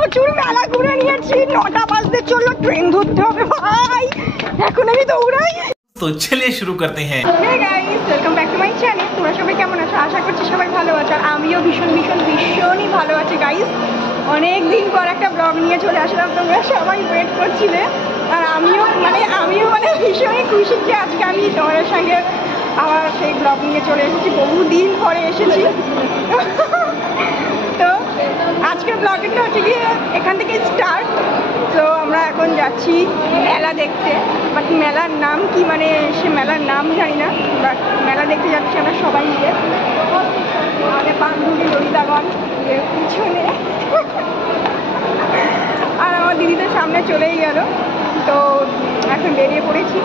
প্রচুর মেলা ঘুরে নিয়েছি। 9টা বাজতে চললো, ট্রেন ধরতে হবে ভাই, এখন আমি দৌড়াই। তো চলিয়ে শুরু করতে হ্যাঁ। Hey guys, welcome back to my channel. তোমরা সবাই কেমন আছো? আশা করছি সবাই ভালো আছো, আর আমিও ভীষণই ভালো আছি গাইস। অনেক দিন পর একটা ব্লগ নিয়ে চলে আসলাম, তোমরা সবাই ওয়েট করছিলে, আর আমিও ভীষণই খুশি যে আজকে আমি তোমাদের সঙ্গে আবার সেই ব্লগ নিয়ে চলে এসেছি। বহুদিন পরে এসেছি। তো আজকের ব্লগটা হচ্ছে গিয়ে এখান থেকে স্টার্ট। তো আমরা এখন যাচ্ছি মেলা দেখতে, বাট মেলার নাম কি, মানে সে মেলার নাম জানি না, বাট মেলা দেখতে যাচ্ছি আমরা সবাই মিলে। আমাদের বান্ধবী ললিতাগণ পিছনে, আর আমার দিদি তো সামনে চলেই গেল। তো এখন বেরিয়ে পড়েছি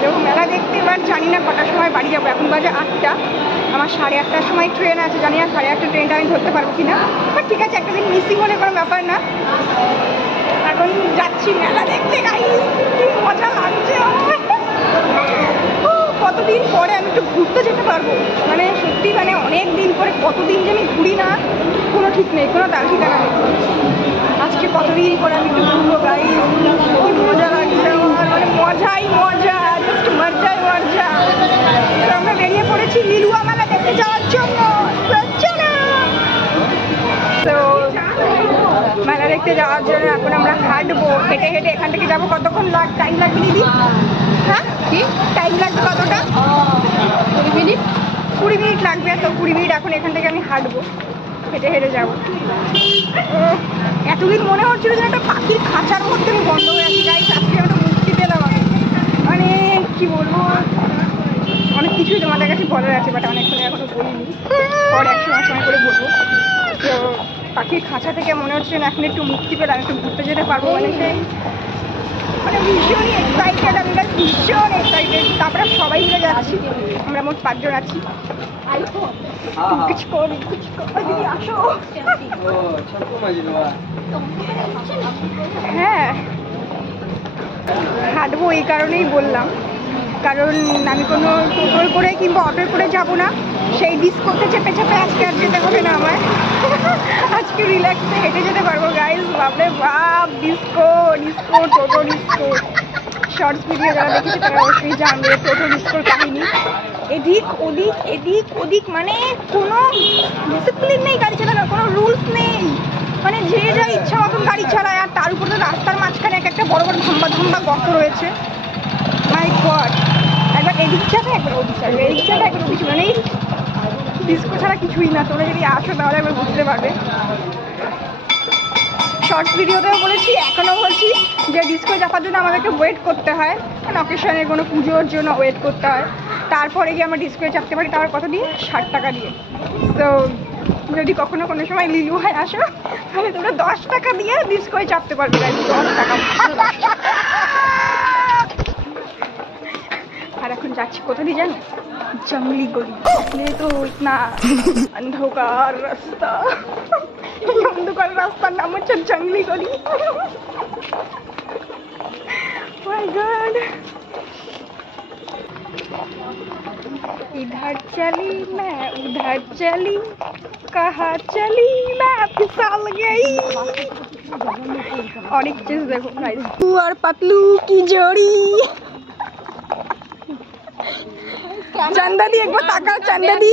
দেখো মেলা দেখতে। এবার জানি না কটার সময় বাড়ি যাবো, এখন বাজে 8টা, আমার 8:30টার সময় ট্রেন আছে, জানি না 8:30 ট্রেনটা আমি ধরতে পারবো কিনা, বাট ঠিক আছে, একটা দিন মিসিং হলে কোনো ব্যাপার না। এখন যাচ্ছি মেলা দেখতে গাইস, কি মজা লাগছে আমার। কতদিন পরে আমি একটু ঘুরতে যেতে পারবো, মানে সত্যি, মানে অনেক দিন পরে, কতদিন যে আমি ঘুরি না কোনো ঠিক নেই, কোনো তার ঠিকানা নেই। আজকে কতদিন পরে আমি একটু ঘুরবো গাইস, কি মজা লাগছে আমার, মানে মজাই মজা, জাস্ট মজাই মজা। তো আমরা বেরিয়ে পড়েছি লিলুয়া মেলা দেখতে যাওয়ার জন্য। তো মেলা দেখতে যাওয়ার জন্য এখন আমরা হাঁটবো, হেঁটে হেঁটে এখান থেকে যাবো। কতক্ষণ টাইম লাগবে দিদি? হ্যাঁ, কি টাইম লাগবে? কতটা? 20 মিনিট। 20 মিনিট লাগবে। তো 20 মিনিট এখন এখান থেকে আমি হাঁটবো, হেঁটে হেঁটে যাবো। এতদিন মনে হচ্ছিল যে একটা পাখির খাঁচার মধ্যে আমি বন্ধ হয়ে আছি গাইস, আজকে একটা মুক্তি পেলাম আমি। মানে কি বলবো, অনেক কিছুই তোমাদের কাছে বলার আছে, বাট অনেকক্ষণ এখনো বলিনি, পরে এক সময় করে বলবো। তো পাখির খাঁচা থেকে মনে হচ্ছে না এখন একটু মুক্তি পেলাম, একটু ঘুরতে যেতে পারবো, মানে সেই মানে ভীষণই এক্সাইটেড আমি, ভীষণ এক্সাইটেড। তারপরে সবাই মিলে যাচ্ছি, আমরা মোট 5 জন আছি। হ্যাঁ, হাঁটবো এই কারণেই বললাম, কারণ আমি কোনো টোটোয় করে কিংবা অটোয় করে যাবো না, সেই ডিস্কোতে চেপে চেপে আজকে আর যেতে হবে না আমার। আজকে রিল্যাক্সে হেঁটে যেতে পারবো গাইস। বাপরে বাপ, ডিস্কো ডিস্কো টোটো ডিস্কো। শর্টস ভিডিও যারা দেখেছে তারা অবশ্যই জানবে টোটো ডিস্কোর কাহিনী। এদিক ওদিক মানে কোনো ডিসিপ্লিন নেই গাড়ি চালানোর, কোনো রুলস নেই, মানে যে যা ইচ্ছা মতন গাড়ি চালায়। আর তার উপরে রাস্তার মাঝখানে একটা বড় বড় ধাম্বা গর্ত রয়েছে। মাই গড, একবার এদিক যাবে একবার ওদিক যাবে, এদিক যাবে একবার ওদিক, মানে ডিস্কো ছাড়া কিছুই না। তোমরা যদি আসো তাহলে একবার বুঝতে পারবে। শর্টস ভিডিওতেও বলেছি, এখনও বলছি যে ডিস্কো যাওয়ার জন্য আমাদেরকে ওয়েট করতে হয়, মানে অকেশনে কোনো পুজোর জন্য ওয়েট করতে হয়, তারপরে গিয়ে আমরা ডিস্কোয়ে চাপতে পারি। তার কত দিয়ে? 60 টাকা দিয়ে। তো যদি কখনো কোনো সময় লিলুয়ায় আসো তাহলে তোমরা 10 টাকা দিয়ে ডিস্কোয়ে চাপতে পারবে। 10 টাকা। আর এখন যাচ্ছি কোথা দিয়ে জানো? জঙ্গলি গলি। তো না অন্ধকার রাস্তা, অন্ধকার রাস্তার নাম হচ্ছে জঙ্গলি গলি। মাই গড, इधर चली मैं उधर चली, कहाँ चली मैं फिसल गई। অনেক चीज देखो गाइस, तू और पतलू की जोड़ी। चंदा दी एक बार ताका, चंदा दी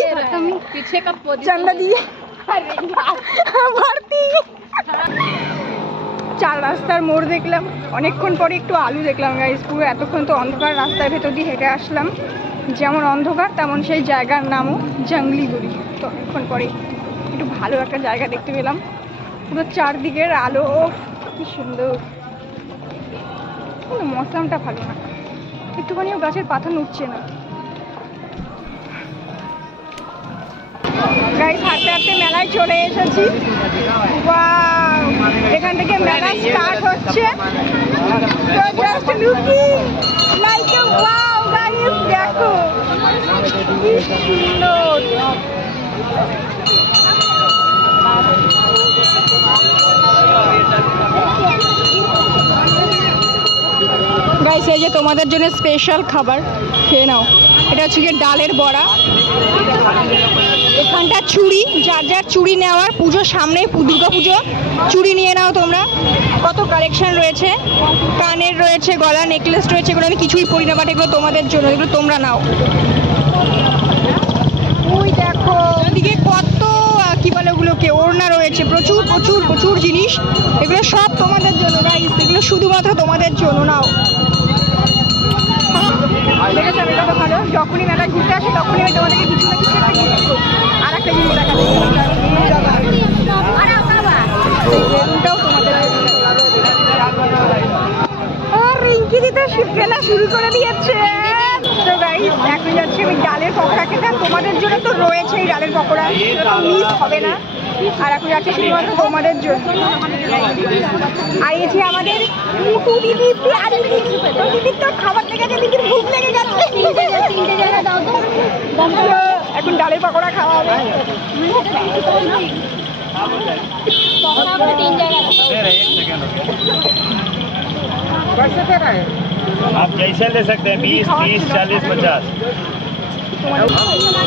पीछे का पोजीशन, चंदा दी भारती। 4 রাস্তার মোড় দেখলাম, অনেকক্ষণ পরে একটু আলু দেখলাম গাইস। পুরো এতক্ষণ তো অন্ধকার রাস্তার ভেতর দিয়ে হেঁটে আসলাম, যেমন অন্ধকার তেমন সেই জায়গার নামও জঙ্গলি গলি। তো অনেকক্ষণ পরে একটু ভালো একটা জায়গা দেখতে পেলাম, পুরো চারদিকের আলো, কি সুন্দর। কিন্তু মৌসুমটা ভালো না, একটুখানিও গাছের পাতা নড়ছে না গাইস। হাঁটতে হাঁটতে মেলায় চলে এসেছি। ওয়াও, এখান থেকে মেলা স্টার্ট হচ্ছে। So just looking like a wow guys, দেখো কি সুন্দর। গাইস গাইস এই যে তোমাদের জন্য স্পেশাল খাবার, খেয়ে নাও। এটা হচ্ছে গিয়ে ডালের বড়া, এখানটা চুড়ি, যার যার চুড়ি নেওয়ার, পুজোর সামনে দুর্গা পুজো, চুড়ি নিয়ে নাও তোমরা। কত কালেকশন রয়েছে, কানের রয়েছে, গলা নেকলেস রয়েছে, এগুলো আমি কিছুই পরি না, বাট এগুলো তোমাদের জন্য, এগুলো তোমরা নাও। ওই দেখো ওদিকে কত কি বলে ওগুলোকে, ওড়না রয়েছে, প্রচুর প্রচুর প্রচুর জিনিস, এগুলো সব তোমাদের জন্য গাইস, এগুলো শুধুমাত্র তোমাদের জন্য, নাও। দেখেছো আমি কত ভালো, যখনই মেলায় ঘুরতে আসে তখনই আমি তোমাদেরকে কিছু না কিছু একটা জিনিস দেবো। আর একটা জিনিস দেখাবো, বেলুনটাও তোমাদের জন্য। আর রিঙ্কি দিতে খেলা শুরু করে দিয়েছে। তো গাইস এখন যাচ্ছি আমি ডালের পকোড়া খেতে, তোমাদের জন্য তো রয়েছে এই ডালের পকোড়া, মিস হবে না। আর এখন যাচ্ছি শুধুমাত্র তোমাদের জন্য। আর এই যে আমাদের মুটু দিদি, আর দিদির তো খাবার লেগে গেছে, দিদির ভুক লেগে গেছে। এখন ডালের পকোড়া খাওয়া হবে। आप जैसे ले सकते हैं 20, 30, 40, 50।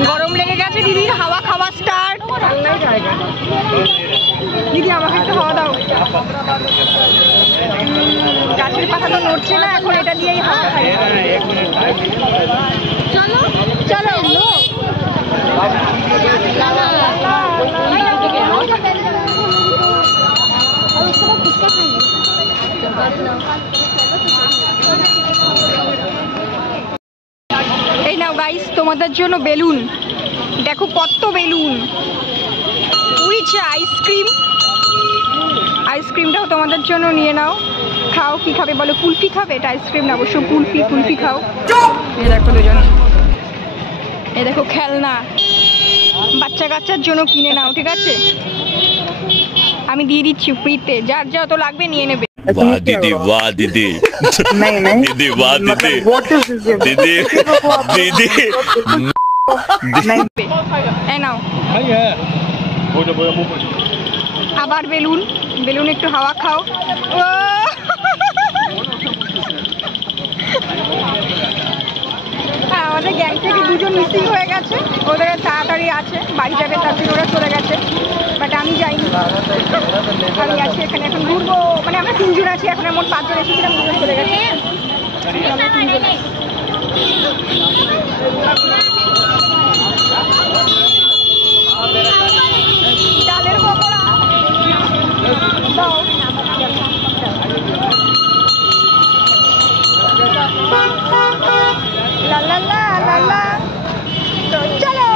গরম লেগে গেছে দিদির, হাওয়া খাওয়া স্টার্ট। দিদি আমাকে একটু হাওয়া দাও। গাছের পাতা তো নড়ছে না, এখন এটা দিয়েই হাওয়া খাই। চলো চলো এই নাও গাইস তোমাদের জন্য বেলুন, দেখো কত বেলুন। উইছে আইসক্রিম, আইসক্রিমটাও তোমাদের জন্য নিয়ে নাও। খাও, কি খাবে বলো? কুলফি খাবে? এটা আইসক্রিম না অবশ্য, কুলফি, কুলফি খাও। এই দেখো দুজন, এই দেখো খেলনা, বাচ্চা কাচ্চার জন্য কিনে নাও, ঠিক আছে? আমি দিয়ে দিচ্ছি ফ্রিতে, যার যত লাগবে নিয়ে নেবে। वाह दीदी, वाह दीदी, नहीं नहीं दीदी, वाह दीदी, व्हाट इज दिस दीदी, दीदी, এই নাও আবার বেলুন, বেলুন একটু হাওয়া খাও। ও আমাদের গ্যাং থেকে দুজন মিসিং হয়ে গেছে, ওদের তাড়াতাড়ি আছে, বাড়ি যাবে, তার জন্য ওরা চলে গেছে, বাট আমি যাইনি, আমি আছি এখানে, এখন ঘুরবো। মানে আমরা তিনজন আছি, এখন এমন পাঁচজন এসেছিলাম, দুজন চলে গেছে। ডালের পকোড়া দাও। লা লা লা লা লা, তো চলো।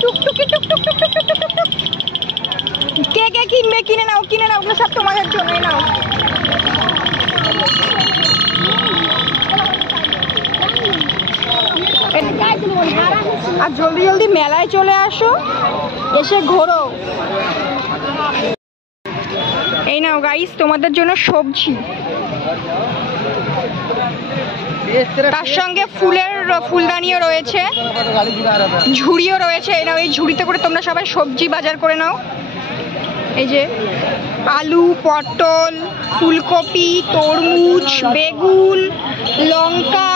টুকটুকি টুক টুক টুক টুক টুক টুক টুক। কে কে কিনবে কিনে নাও, কিনে নাও, ওগুলো সব তোমাদের জন্য, নাও। আর জলদি জলদি মেলায় চলে আসো, এসে ঘোরো। এই নাও গাইস তোমাদের জন্য সবজি, তার সঙ্গে ফুলদানিও রয়েছে, ঝুড়িও রয়েছে। এই নাও, এই ঝুড়িতে করে তোমরা সবাই সবজি বাজার করে নাও। এই যে আলু, পটল, ফুলকপি, তরমুজ, বেগুন, লঙ্কা,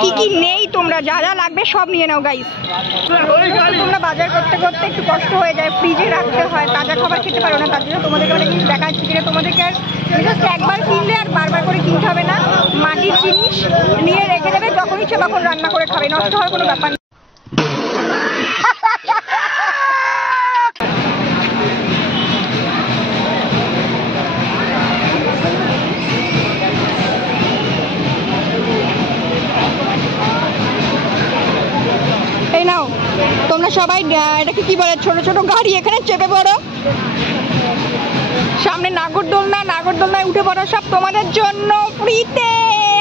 কি কি নেই তোমরা যা যা লাগবে সব নিয়ে নাও গাইস। তোমরা বাজার করতে করতে একটু কষ্ট হয়ে যায়, ফ্রিজে রাখতে হয়, তাজা খাবার খেতে পারো না, তার জন্য তোমাদেরকে অনেক জিনিস দেখাচ্ছি, যেটা তোমাদেরকে আর একবার কিনলে আর বারবার করে কিনতে হবে না। মাটির জিনিস নিয়ে রেখে দেবে, যখন ইচ্ছে তখন রান্না করে খাবে, নষ্ট হওয়ার কোনো ব্যাপার নেই। এই নাও তোমরা সবাই, এটাকে কি বলে, ছোট ছোট গাড়ি, এখানে চেপে পড়ো। সামনে নাগরদোলনায় উঠে পড়ো, সব তোমাদের জন্য ফ্রিতে,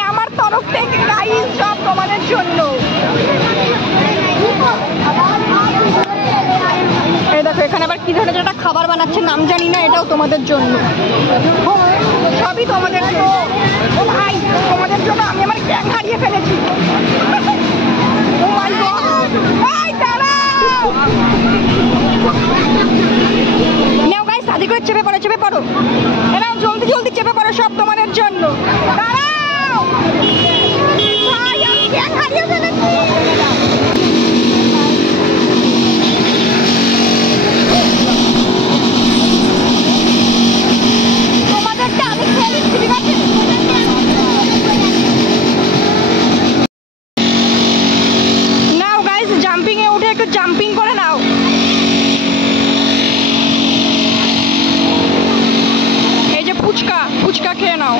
আমার তরফ থেকে গাইস, সব তোমাদের জন্য। এই দেখো এখানে আবার কি ধরনের একটা খাবার বানাচ্ছে, নাম জানি না, এটাও তোমাদের জন্য, সবই তোমাদের জন্য। ও ভাই তোমাদের জন্য আমি আমার গ্যাং হারিয়ে ফেলেছি। ও মাই গড, এই দাঁড়াও। নাও গাইস, সাদি করে চেপে পড়ো। চেপে পড়ো, এরা জলদি জলদি চেপে পড়ো, সব তোমাদের জন্য। দাঁড়াও ভাই, আমি জ্ঞান হারিয়ে ফেলেছি। তোমাদেরটা আমি খেয়ে দিচ্ছি, ঠিক আছে? নাও গাইস, জাম্পিং এ উঠে একটু জাম্পিং করে নাও। এই যে ফুচকা, ফুচকা খেয়ে নাও।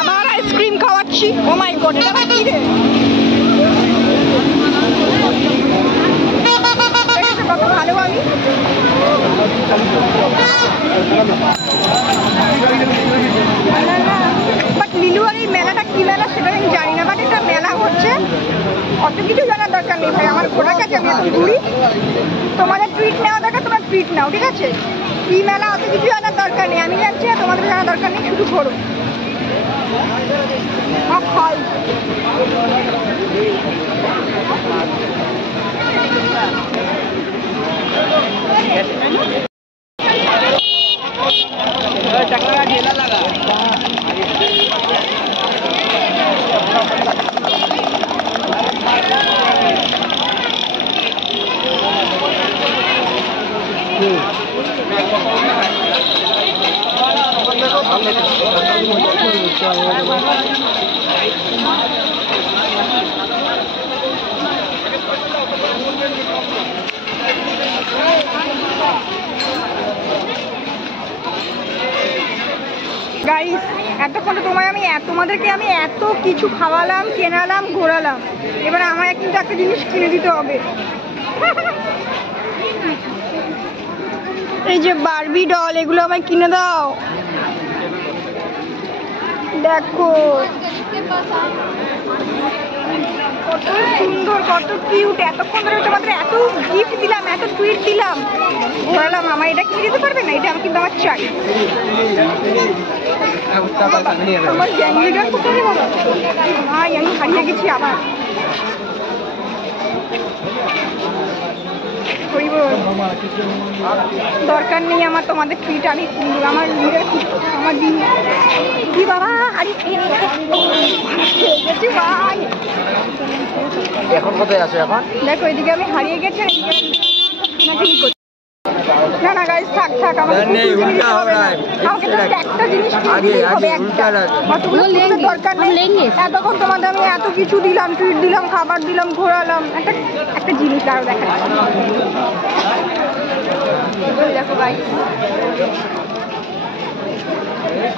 আবার আইসক্রিম খাওয়াচ্ছি। ও মাই গড, এটা কি রে? কত ভালো আমি। বাট লিলুয়ার এই মেলাটা কি মেলা সেটা আমি জানি না, বাট এটা মেলা হচ্ছে, অত কিছু জানার দরকার নেই ভাই। আমার ঘোড়া কাছে আমি এখন ঘুরি, তোমাদের ট্রিট নেওয়া দরকার, তোমরা ট্রিট নাও, ঠিক আছে? কি মেলা অত কিছু জানার দরকার নেই, আমি জানছি না, তোমাদের জানার দরকার নেই, শুধু ঘোরো। খাই গাইস, এতক্ষণ তোমাদেরকে আমি এত কিছু খাওয়ালাম, কেনালাম, ঘোরালাম, এবার আমায় কিন্তু একটা জিনিস কিনে দিতে হবে। এই যে বারবি ডল, এগুলো আমায় কিনে দাও। দেখো কত সুন্দর, কত কিউট। এতক্ষণ ধরে তোমাদের এত গিফট দিলাম, এত টুইট দিলাম, ঘোরালাম, আমার এটা কিনে দিতে পারবে না? এটা আমি কিন্তু আমার চাই। আমার গ্যাং লিডার কোথায় বাবা? ভাই আমি হারিয়ে গেছি আবার। দরকার নেই আমার তোমাদের ট্রিট, আমি আমার লিডার আমার দিন কি বাবা হারিয়ে গেছি ভাই। এখন কোথায় আছো এখন? দেখো এদিকে আমি হারিয়ে গেছি, না না গাইস থাক থাক, আমাকে জাস্ট একটা জিনিস কিনতেই হবে, একটা। অতগুলো কিনতে দরকার নেই। এতক্ষণ তোমাদের আমি এত কিছু দিলাম, ট্রিট দিলাম, খাবার দিলাম, ঘোরালাম, একটা জিনিস আরো দেখাচ্ছি। দেখো গাইস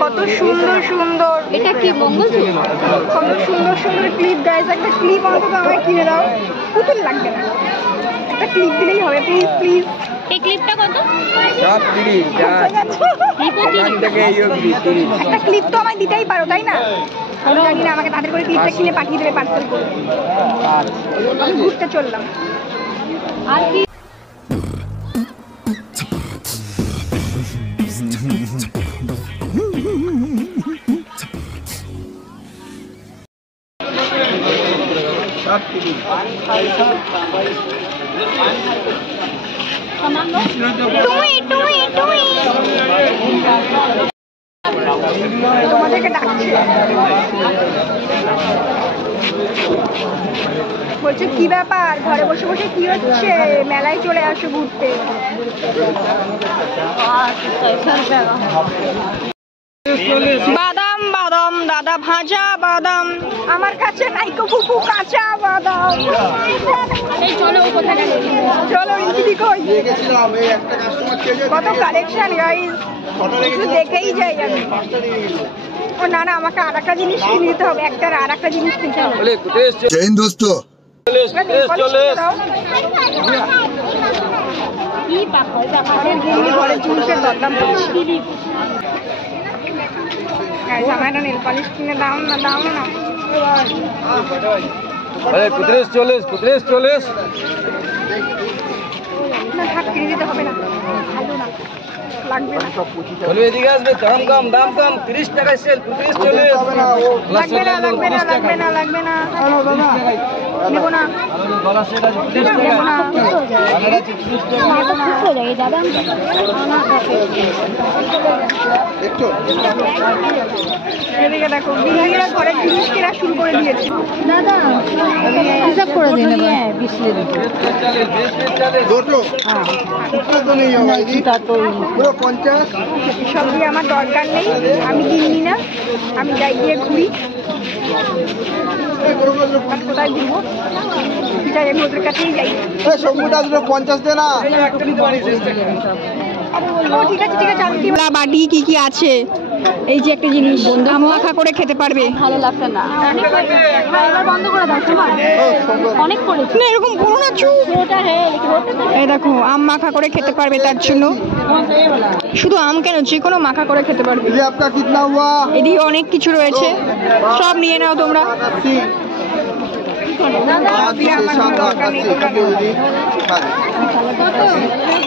কত সুন্দর সুন্দর, এটা কি মঙ্গলসূত্র? কত সুন্দর সুন্দর ক্লিপ গাইস, একটা ক্লিপ অন্তত আমায় কিনে দাও। পুতুল লাগবে না, একটা ক্লিপ দিলেই হবে, প্লিজ প্লিজ। এই ক্লিপটা কত? সব 30 একটা ক্লিপ তো আমায় দিতেই পারো, তাই না? আমি জানি না, আমাকে তাদের করে ক্লিপটা কিনে পাঠিয়ে দেবে পার্সেল করে। আমি ঘুরতে চললাম। আর কি তোমাদেরকে ডাকছি, বলছে কি ব্যাপার, ঘরে বসে বসে কি হচ্ছে? মেলায় চলে আসো ঘুরতে। বাদাম বাদাম দাদা, ভাজা বাদাম আমার কাছে নাইকো ফুফু, কাঁচা বাদাম। চলো চলো ইনকি কই, কত কালেকশন গাইস, একটু দেখেই যাই আমি। ও না না, আমাকে আর একটা জিনিস কিনে দিতে হবে, একটা আর একটা জিনিস কিনতে হবে। জয় হিন্দ দোস্ত। ঘরের জিনিসের দরদাম করছি। আমার একটা নেল পালিশ কিনে দাও না, দাও না। না থাক, কিনে দিতে হবে না, ভালো না। লাগবে না বলবে এদিকে আসবে দাম কম 30 টাকায় সেল 35 40 লাগবে না লাগবে না লাগবে না লাগবে না নেবো না গলা সেট আছে 30 টাকা নেবো না আপনারা 30 টাকা এদিকে দেখো বিহারিরা ঘরের জিনিস কেনা শুরু করে দিয়েছে হিসাব করে দিন সব দিয়ে আমার দরকার নেই আমি কিনি না আমি যাই গিয়ে ঘুরি আর কোথায় ঘুরবো যাই আমি ওদের কাছেই যাই ও ঠিক আছে আমি কি বাটি কি আছে এই যে একটা জিনিস আম মাখা করে খেতে পারবে ভালো লাগছে না এবার বন্ধ করে দাও তোমার অনেক পড়েছে না এরকম করো না চুপ ওটা এই দেখো আম মাখা করে খেতে পারবে তার জন্য শুধু আম কেন যে কোনো মাখা করে খেতে পারবে এদিকে অনেক কিছু রয়েছে সব নিয়ে নাও তোমরা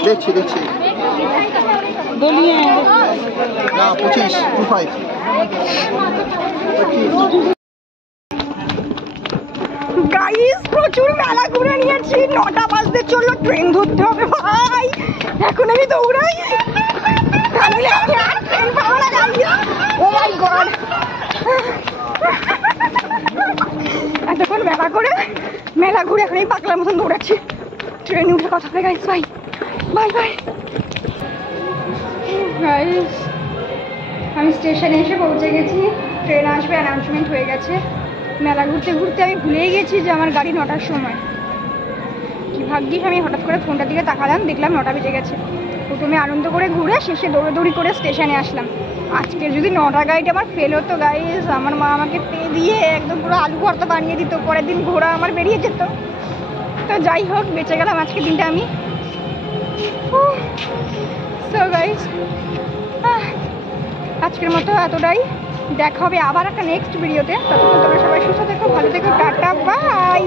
দেখছি না 25 গাইস প্রচুর মেলা ঘুরে নিয়েছি 9টা বাজতে চললো ট্রেন ধরতে হবে ভাই এখন আমি দৌড়াই তাহলে আমি আর ট্রেন পাবো না গাইস ও মাই গড এতক্ষণ মেলা ঘুরে এখন এই পাগলার মতন দৌড়াচ্ছি ট্রেনে উঠে কথা হবে গাইস বাই গাইস আমি স্টেশনে এসে পৌঁছে গেছি ট্রেন আসবে অ্যানাউন্সমেন্ট হয়ে গেছে মেলা ঘুরতে আমি ভুলেই গেছি যে আমার গাড়ি 9টার সময় কি ভাগ্যিস আমি হঠাৎ করে ফোনটার দিকে তাকালাম দেখলাম 9টা বেজে গেছে প্রথমে আনন্দ করে ঘুরে শেষে দৌড়াদৌড়ি করে স্টেশনে আসলাম আজকে যদি 9টা গাড়িটা আমার ফেল হতো গাইস আমার মা আমাকে পে দিয়ে একদম পুরো আলু ভর্তা বানিয়ে দিত পরের দিন ঘোরা আমার বেরিয়ে যেত তো যাই হোক বেঁচে গেলাম আজকে দিনটা আমি সো গাইস আজকের মতো এতটাই দেখা হবে আবার একটা নেক্সট ভিডিওতে ততক্ষণ তোমরা সবাই সুস্থ থেকো ভালো থেকো টাটা বাই